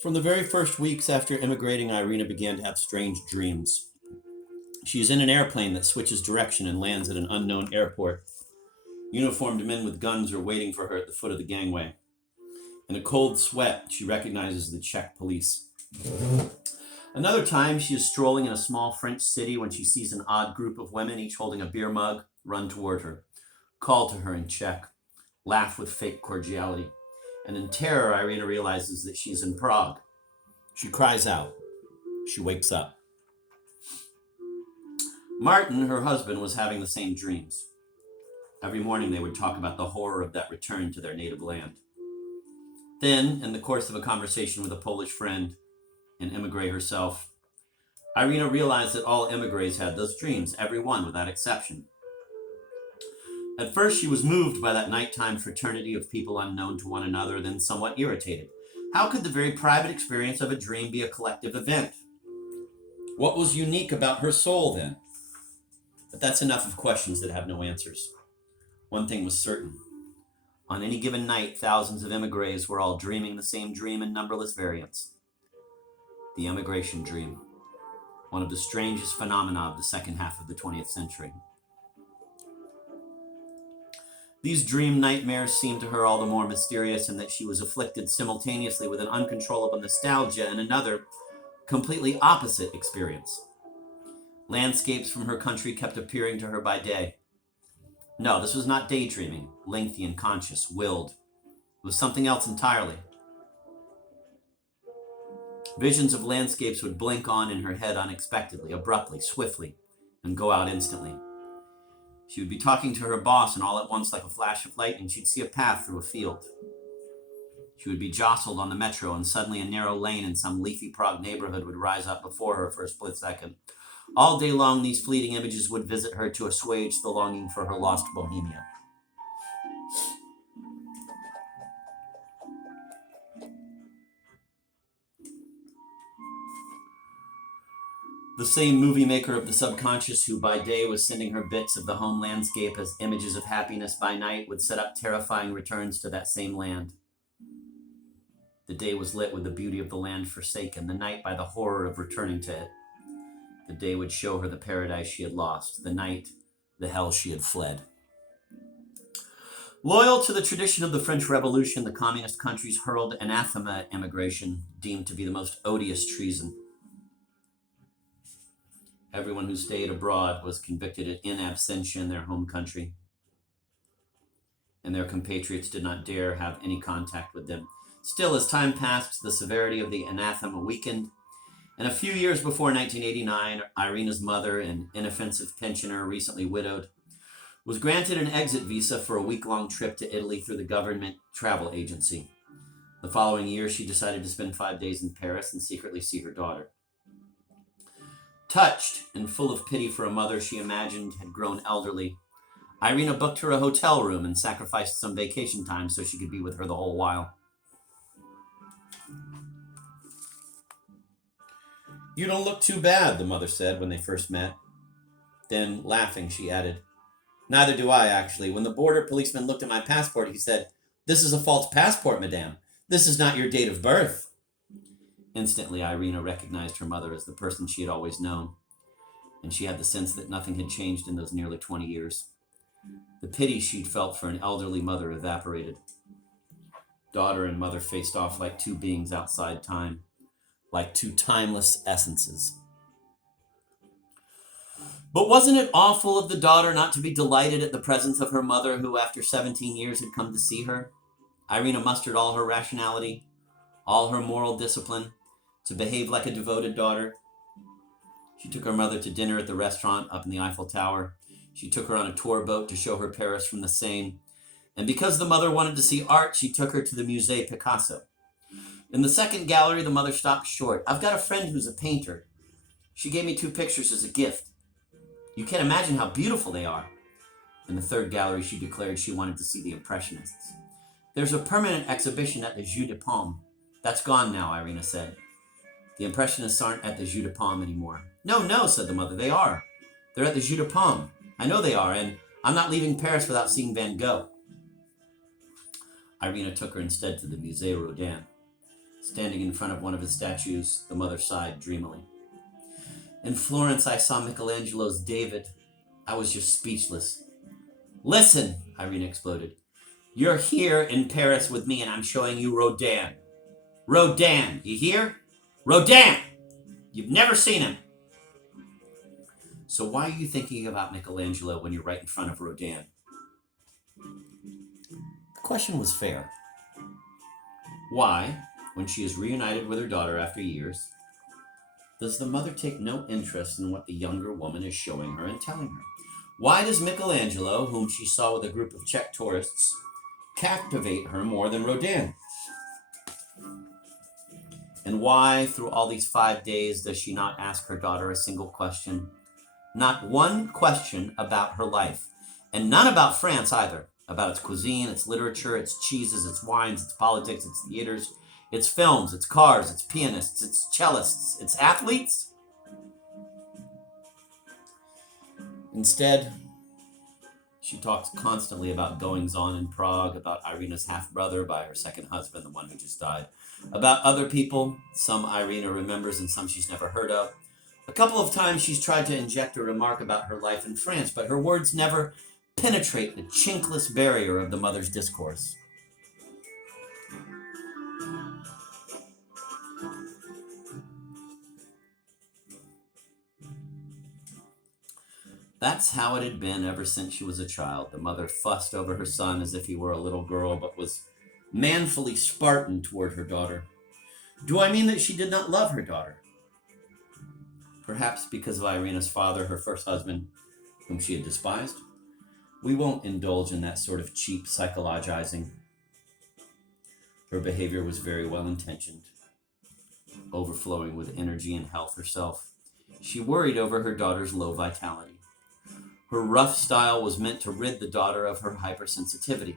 From the very first weeks after immigrating, Irina began to have strange dreams. She is in an airplane that switches direction and lands at an unknown airport. Uniformed men with guns are waiting for her at the foot of the gangway. In a cold sweat, she recognizes the Czech police. Another time, she is strolling in a small French city when she sees an odd group of women, each holding a beer mug, run toward her, call to her in Czech, laugh with fake cordiality. And in terror, Irina realizes that she's in Prague. She cries out. She wakes up. Martin, her husband, was having the same dreams. Every morning they would talk about the horror of that return to their native land. Then, in the course of a conversation with a Polish friend, an emigre herself, Irina realized that all emigres had those dreams, every one without exception. At first, she was moved by that nighttime fraternity of people unknown to one another, then somewhat irritated. How could the very private experience of a dream be a collective event? What was unique about her soul then? But that's enough of questions that have no answers. One thing was certain. On any given night, thousands of emigres were all dreaming the same dream in numberless variants. The emigration dream, one of the strangest phenomena of the second half of the 20th century. These dream nightmares seemed to her all the more mysterious in that she was afflicted simultaneously with an uncontrollable nostalgia and another, completely opposite experience. Landscapes from her country kept appearing to her by day. No, this was not daydreaming, lengthy and conscious, willed. It was something else entirely. Visions of landscapes would blink on in her head unexpectedly, abruptly, swiftly, and go out instantly. She would be talking to her boss, and all at once, like a flash of lightning, she'd see a path through a field. She would be jostled on the metro, and suddenly a narrow lane in some leafy Prague neighborhood would rise up before her for a split second. All day long, these fleeting images would visit her to assuage the longing for her lost Bohemia. The same movie maker of the subconscious who by day was sending her bits of the home landscape as images of happiness by night would set up terrifying returns to that same land. The day was lit with the beauty of the land forsaken, the night by the horror of returning to it. The day would show her the paradise she had lost, the night, the hell she had fled. Loyal to the tradition of the French Revolution, the communist countries hurled anathema at emigration, deemed to be the most odious treason. Everyone who stayed abroad was convicted in absentia in their home country, and their compatriots did not dare have any contact with them. Still, as time passed, the severity of the anathema weakened, and a few years before 1989, Irina's mother, an inoffensive pensioner recently widowed, was granted an exit visa for a week-long trip to Italy through the government travel agency. The following year, she decided to spend 5 days in Paris and secretly see her daughter. Touched and full of pity for a mother she imagined had grown elderly, Irina booked her a hotel room and sacrificed some vacation time so she could be with her the whole while. "You don't look too bad," the mother said when they first met. Then, laughing, she added, "Neither do I, actually. When the border policeman looked at my passport, he said, 'This is a false passport, madame. This is not your date of birth.'" Instantly, Irina recognized her mother as the person she had always known, and she had the sense that nothing had changed in those nearly 20 years. The pity she'd felt for an elderly mother evaporated. Daughter and mother faced off like two beings outside time, like two timeless essences. But wasn't it awful of the daughter not to be delighted at the presence of her mother who, after 17 years, had come to see her? Irina mustered all her rationality, all her moral discipline, to behave like a devoted daughter. She took her mother to dinner at the restaurant up in the Eiffel Tower. She took her on a tour boat to show her Paris from the Seine. And because the mother wanted to see art, she took her to the Musée Picasso. In the second gallery, the mother stopped short. "I've got a friend who's a painter. She gave me 2 pictures as a gift. You can't imagine how beautiful they are." In the third gallery, she declared she wanted to see the Impressionists. "There's a permanent exhibition at the Jeu de Paume." "That's gone now," Irina said. "The Impressionists aren't at the Jeu de Paume anymore." No, said the mother, "they are. They're at the Jeu de Paume. I know they are, and I'm not leaving Paris without seeing Van Gogh." Irina took her instead to the Musée Rodin. Standing in front of one of his statues, the mother sighed dreamily. In Florence, I saw Michelangelo's David. I was just speechless. Listen, Irina exploded. You're here in Paris with me and I'm showing you Rodin. Rodin, you hear? Rodin! You've never seen him. So why are you thinking about Michelangelo when you're right in front of Rodin? The question was fair. Why, when she is reunited with her daughter after years, does the mother take no interest in what the younger woman is showing her and telling her? Why does Michelangelo, whom she saw with a group of Czech tourists, captivate her more than Rodin? And why, through all these 5 days, does she not ask her daughter a single question? Not one question about her life, and none about France either, about its cuisine, its literature, its cheeses, its wines, its politics, its theaters, its films, its cars, its pianists, its cellists, its athletes. Instead, she talks constantly about goings-on in Prague, about Irina's half-brother by her second husband, the one who just died, about other people, some Irina remembers and some she's never heard of. A couple of times she's tried to inject a remark about her life in France, but her words never penetrate the chinkless barrier of the mother's discourse. That's how it had been ever since she was a child. The mother fussed over her son as if he were a little girl, but was manfully Spartan toward her daughter. Do I mean that she did not love her daughter? Perhaps because of Irina's father, her first husband, whom she had despised? We won't indulge in that sort of cheap psychologizing. Her behavior was very well-intentioned, overflowing with energy and health herself. She worried over her daughter's low vitality. Her rough style was meant to rid the daughter of her hypersensitivity,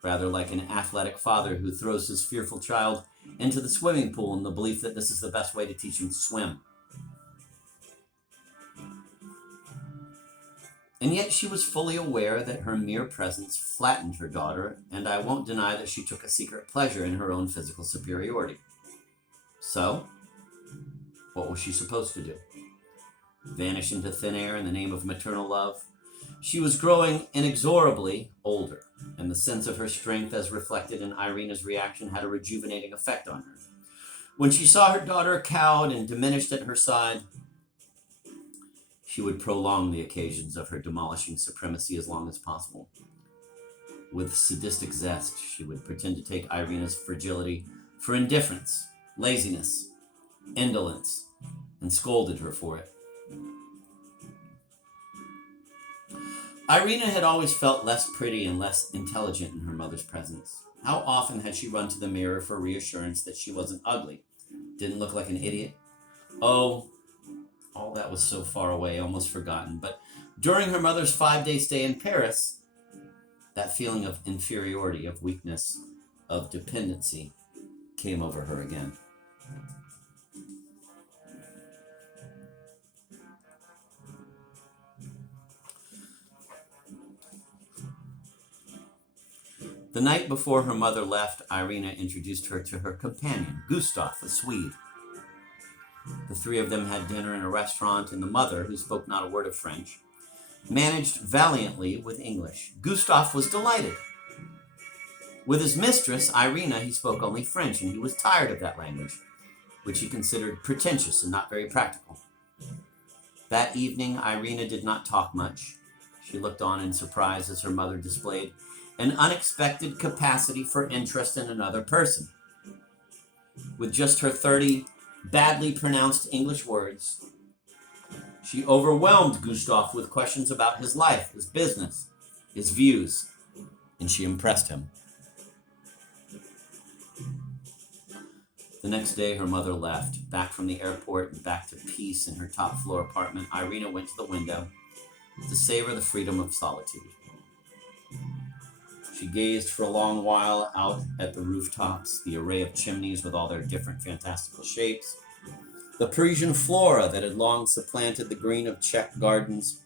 rather like an athletic father who throws his fearful child into the swimming pool in the belief that this is the best way to teach him to swim. And yet she was fully aware that her mere presence flattened her daughter, and I won't deny that she took a secret pleasure in her own physical superiority. So, what was she supposed to do? Vanish into thin air in the name of maternal love? She was growing inexorably older, and the sense of her strength as reflected in Irina's reaction had a rejuvenating effect on her. When she saw her daughter cowed and diminished at her side, she would prolong the occasions of her demolishing supremacy as long as possible. With sadistic zest, she would pretend to take Irina's fragility for indifference, laziness, indolence, and scolded her for it. Irina had always felt less pretty and less intelligent in her mother's presence. How often had she run to the mirror for reassurance that she wasn't ugly, didn't look like an idiot? Oh, all that was so far away, almost forgotten. But during her mother's 5-day stay in Paris, that feeling of inferiority, of weakness, of dependency came over her again. The night before her mother left, Irina introduced her to her companion, Gustav, a Swede. The three of them had dinner in a restaurant, and the mother, who spoke not a word of French, managed valiantly with English. Gustav was delighted. With his mistress, Irina, he spoke only French, and he was tired of that language, which he considered pretentious and not very practical. That evening, Irina did not talk much. She looked on in surprise as her mother displayed an unexpected capacity for interest in another person. With just her 30 badly pronounced English words, she overwhelmed Gustav with questions about his life, his business, his views, and she impressed him. The next day, her mother left. Back from the airport and back to peace in her top-floor apartment, Irina went to the window to savor the freedom of solitude. She gazed for a long while out at the rooftops, the array of chimneys with all their different fantastical shapes, the Parisian flora that had long supplanted the green of Czech gardens,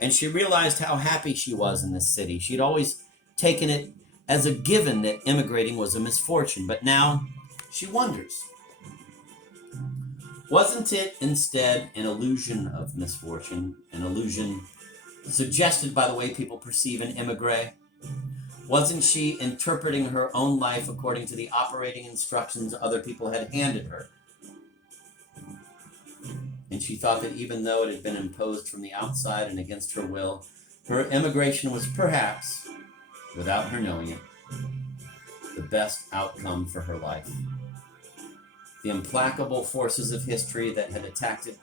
and she realized how happy she was in this city. She'd always taken it as a given that immigrating was a misfortune, but now She wonders, wasn't it instead an illusion of misfortune, an illusion suggested by the way people perceive an immigrant? Wasn't she interpreting her own life according to the operating instructions other people had handed her? And she thought that even though it had been imposed from the outside and against her will, her immigration was perhaps, without her knowing it, the best outcome for her life. The implacable forces of history that had attacked it.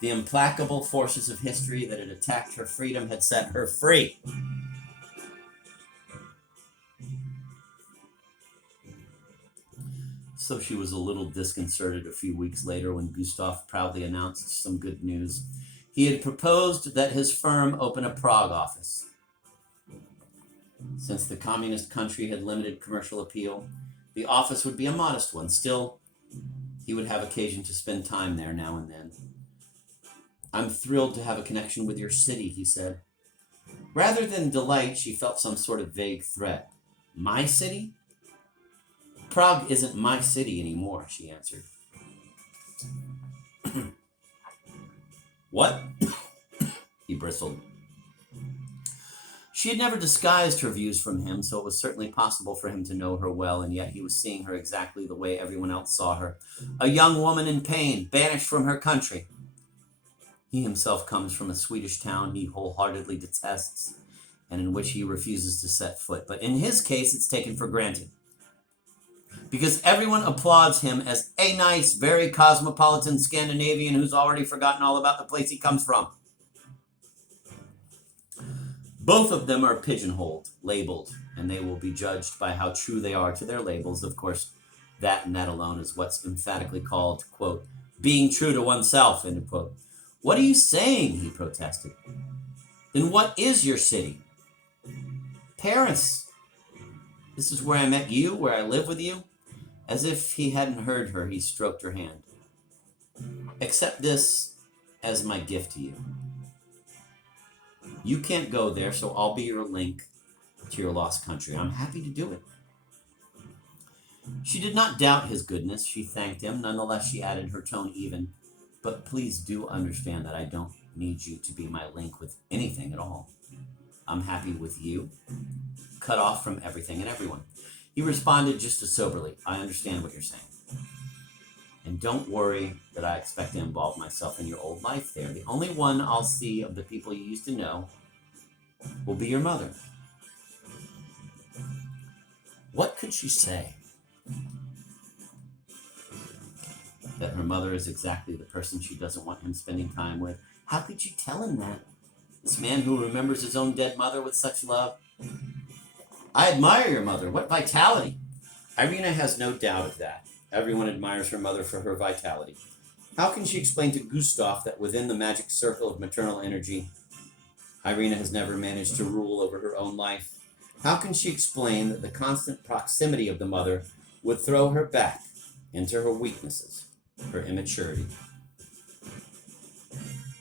The implacable forces of history that had attacked her freedom had set her free. So she was a little disconcerted a few weeks later when Gustav proudly announced some good news. He had proposed that his firm open a Prague office. Since the communist country had limited commercial appeal, the office would be a modest one. Still, he would have occasion to spend time there now and then. I'm thrilled to have a connection with your city, he said. Rather than delight, she felt some sort of vague threat. My city? Prague isn't my city anymore, she answered. What? He bristled. She had never disguised her views from him, so it was certainly possible for him to know her well, and yet he was seeing her exactly the way everyone else saw her. A young woman in pain, banished from her country. He himself comes from a Swedish town he wholeheartedly detests and in which he refuses to set foot. But in his case, it's taken for granted, because everyone applauds him as a nice, very cosmopolitan Scandinavian who's already forgotten all about the place he comes from. Both of them are pigeonholed, labeled, and they will be judged by how true they are to their labels. Of course, that and that alone is what's emphatically called, quote, being true to oneself, end quote. What are you saying? He protested. Then what is your city? Paris. This is where I met you, where I live with you. As if he hadn't heard her, he stroked her hand. Accept this as my gift to you. You can't go there, so I'll be your link to your lost country. I'm happy to do it. She did not doubt his goodness. She thanked him. Nonetheless, she added, her tone even, but please do understand that I don't need you to be my link with anything at all. I'm happy with you, cut off from everything and everyone. He responded just as soberly. I understand what you're saying. And don't worry that I expect to involve myself in your old life there. The only one I'll see of the people you used to know will be your mother. What could she say? That her mother is exactly the person she doesn't want him spending time with. How could you tell him that? This man who remembers his own dead mother with such love. I admire your mother. What vitality. Irina has no doubt of that. Everyone admires her mother for her vitality. How can she explain to Gustav that within the magic circle of maternal energy, Irina has never managed to rule over her own life? How can she explain that the constant proximity of the mother would throw her back into her weaknesses, her immaturity?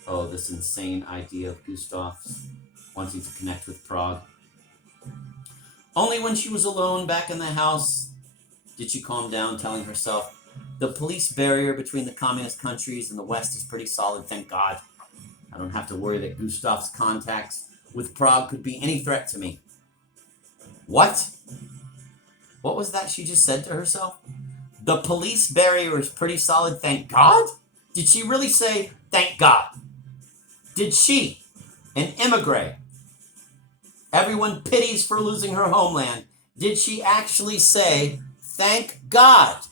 Oh, this insane idea of Gustav's wanting to connect with Prague. Only when she was alone back in the house did she calm down, telling herself, the police barrier between the communist countries and the West is pretty solid, thank God. I don't have to worry that Gustav's contacts with Prague could be any threat to me. What? What was that she just said to herself? The police barrier is pretty solid, thank God? Did she really say, thank God? Did she, an immigrant, everyone pities for losing her homeland, did she actually say, thank God?